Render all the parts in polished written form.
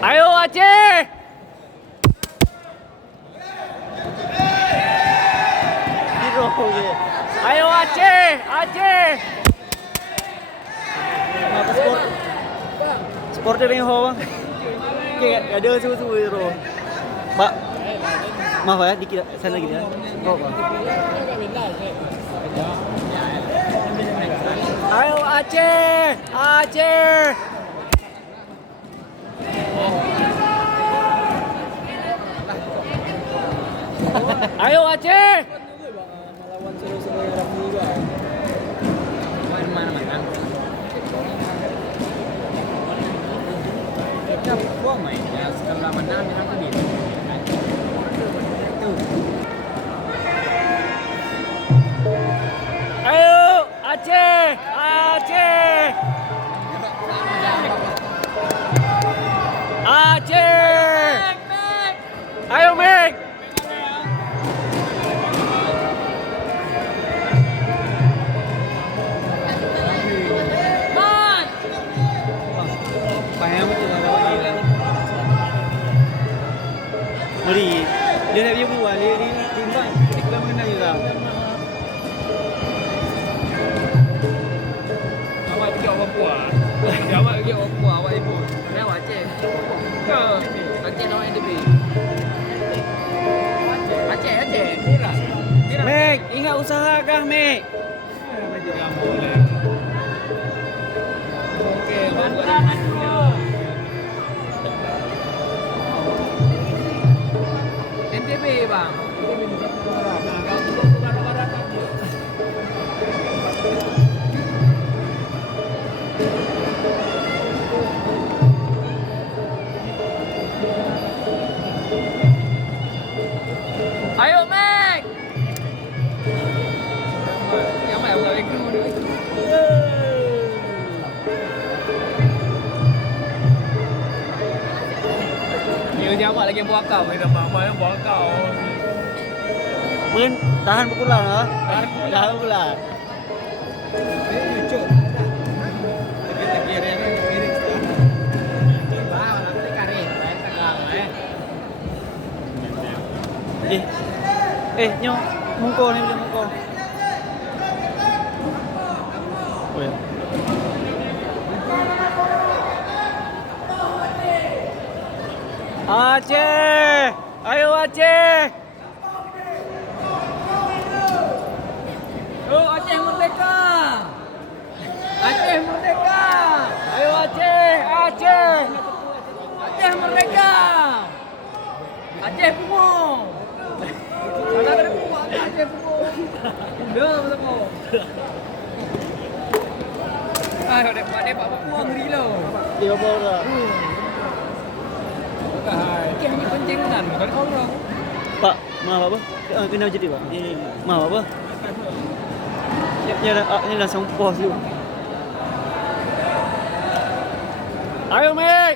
Ayo Aceh. Hero je. Ayo Aceh, Aceh. Apa sport? Sport dia yang hawa. Okey, ada susu hero. Pak. Maaf ya, dikit sana lagi ya. Oh, Pak. Ayo Aceh, Aceh. Ayo Aceh. Melawan seru-seru yang rapi juga. Main mana-mana. Kita buang mainnya setelah menang apa dia? Ayo Aceh, Aceh. Aceh. Ayo Mek. Mari, dia nak pergi buat, dia timbang, dia kena menang juga. Awak pergi orang puas. Awak pergi orang puas, awak ibu. Kenapa awak Aceh? Ke Aceh lawan NDP. Aceh, Aceh. Kira. Mek, ingat usaha kah Mek? Macam kamu boleh. Okey, mantap. NTB bang. Ayo Mek. Yang mana orang ikut dia? Dia jawab lagi buat kau, kita bang buat kau. Mungkin tahan pukulan ha? Tahan pukulan. Cuk. Tegir yang miring setengah. Bang, nanti kari, saya tegang Nyo, mungko ni boleh mungko. Oh ya. Aceh, ayo Aceh. Oh, Aceh merdeka. Aceh merdeka. Ayo Aceh, Aceh. Aceh merdeka. Aceh pungo. Ada pungo, Aceh pungo. Dah, pungo. Ah, ada Pak Pungo ngeri lo. Dia bawa. Okey, ini penting kan, bukan orang. Pak, maaf apa? Kena jadi Pak. Ini maaf apa? Ini langsung pos dulu. Ayo Mek.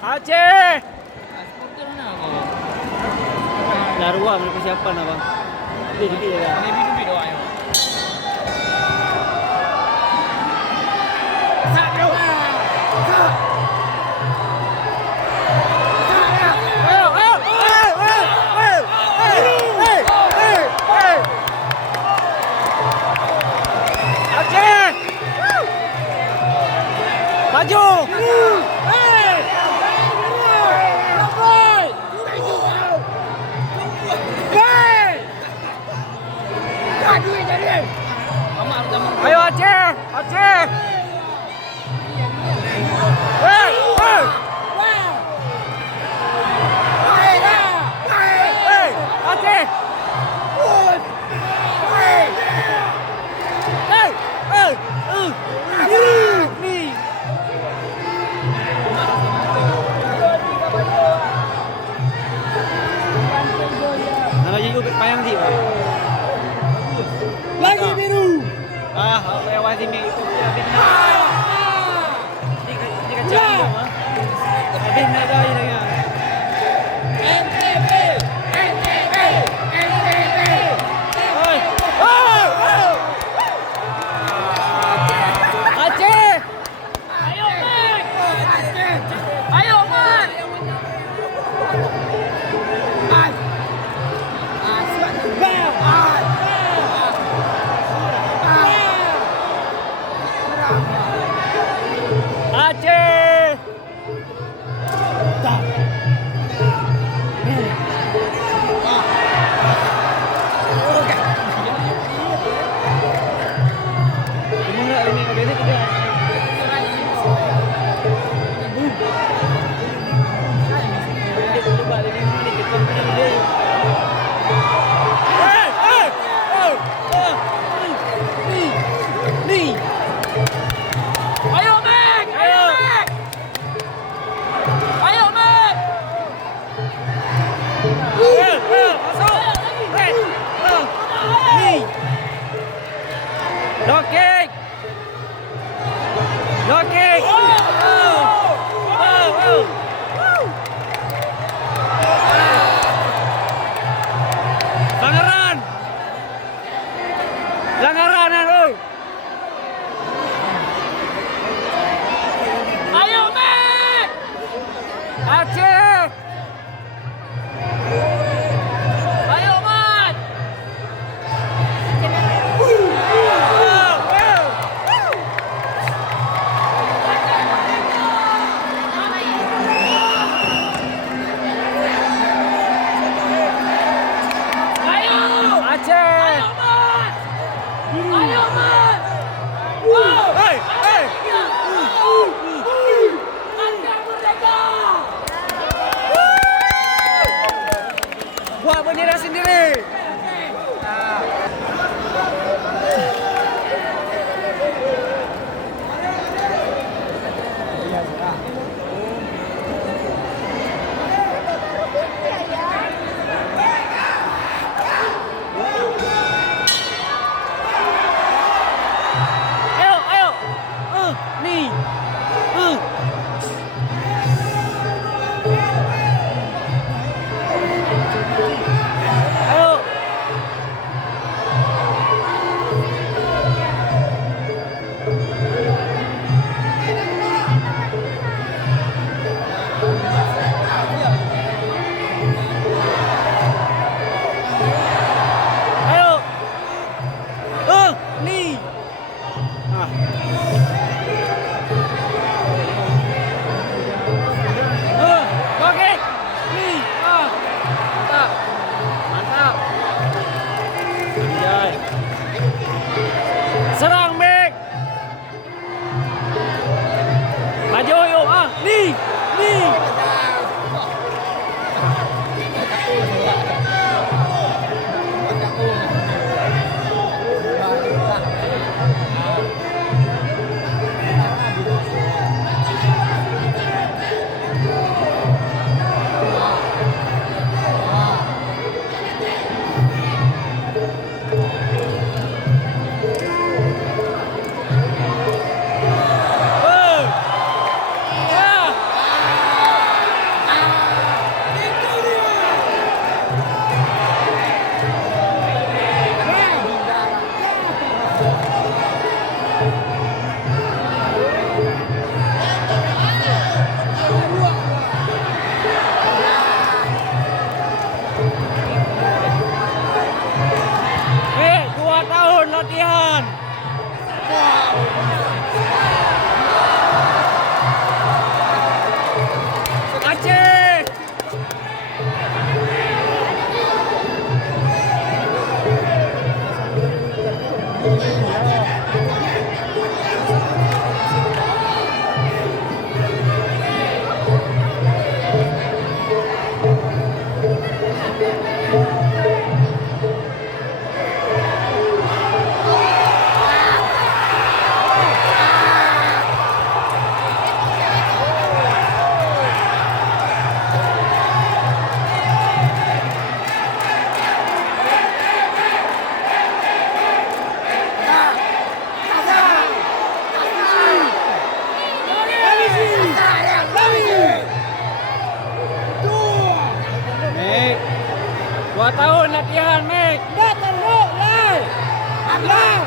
Aceh. Supporter mana kau? Darwa mereka persiapan abang. Dikit ya. Ini bidu doa ya. Maju! Ayo Aceh! Aceh! Aceh! Ni! Nak jadi payang sih, Pak. Lagi biru. Lewat sini itu dia bintang. Dia kecil tu, ha. Habis nak kau ini lagi. NTB. Oi. Aceh! Ayo, Mak. Ayo, Mak. Aceh. Gimana ini kayaknya tidak. Coba ini kita pilih. Nih. Ayo Mek, ayo Mek. Ayo Mek. Masuk. Nih. Low kick. Low kick. Pelanggaran. Pelanggaran oi. Ayo Mek. Aceh. Ayo Mat. Ayo. Aceh. Ayo Mat. Ayo Mat. Wow. Hey. Aceh merdeka. Buat bendera sendiri. Ayo. Nih. Ayo. Ayo. Nih. Oke. Nih. Mantap. Mantap. Anjay. Serang, Bek. Maju yuk. Nih. latihan. Aceh. Mek, 2 tahun latihan, Mek. Dah teruk, Lai. Allah.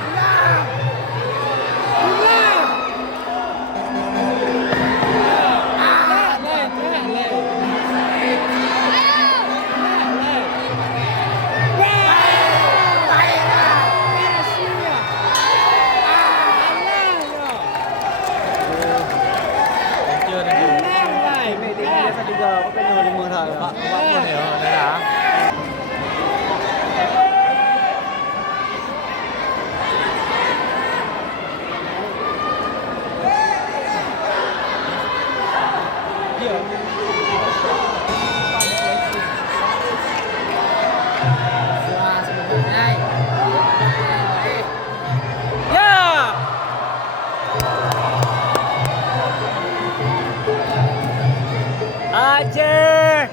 Pak pun ya, dah. Ya. Aceh.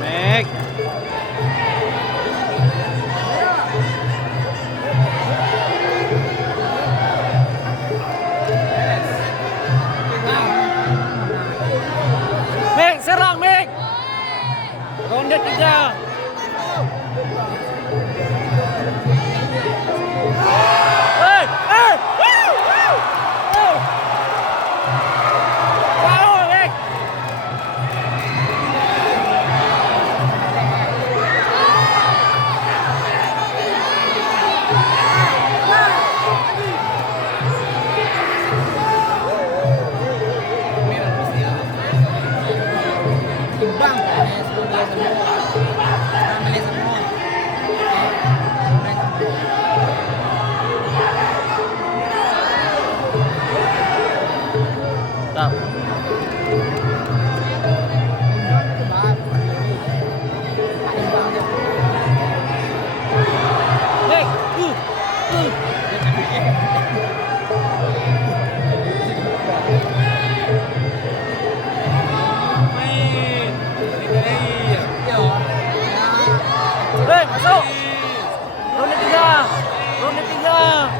Mek. Mek, serang Mek. Ronde 3. Hey, hey. Woo, woo. Oh. Wow, Mek. Tap. Mek. Hei, masuk. Ronde 3. Ronde 3.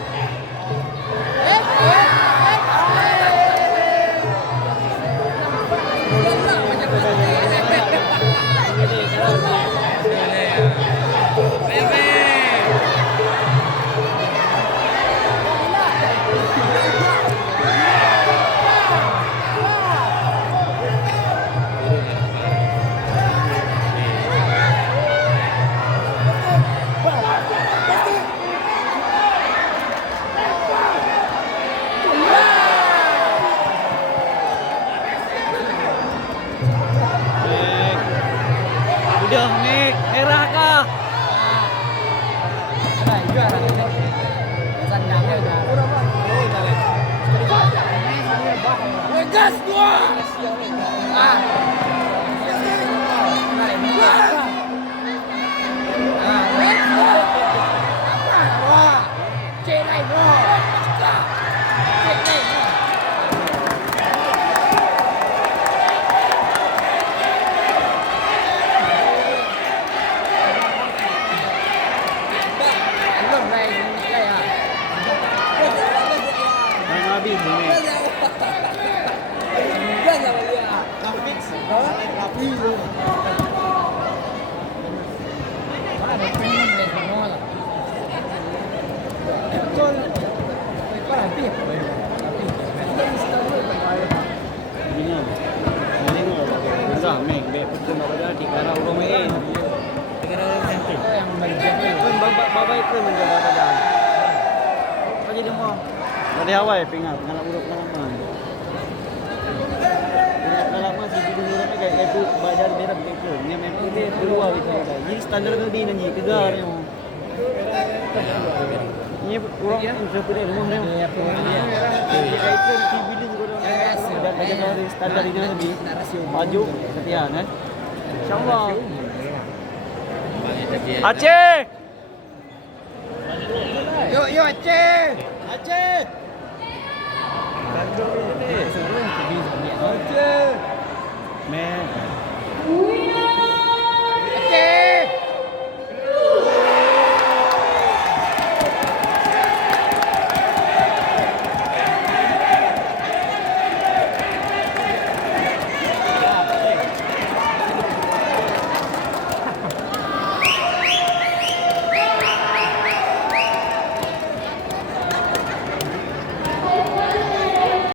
Udah Mek, merah kah? Gas gua. Main habis Mek. Ini ini mau besar Mek, Mek betul nak pada di cara orang main. Baba itu menjaga badan. Apa jadi mau? Dari awal pingat, ngalah urut pengalaman. Pengalaman sih di dunia ni kayak itu badan merah begitu. Ni memang dia keluar itu. Jadi standar tu di nanti kegar ni. Ini orang interpret rumah ni. Itu di bilik juga. Dan badan dari standar ini lebih maju setia kan. InsyaAllah. Aceh. Yuk Aceh.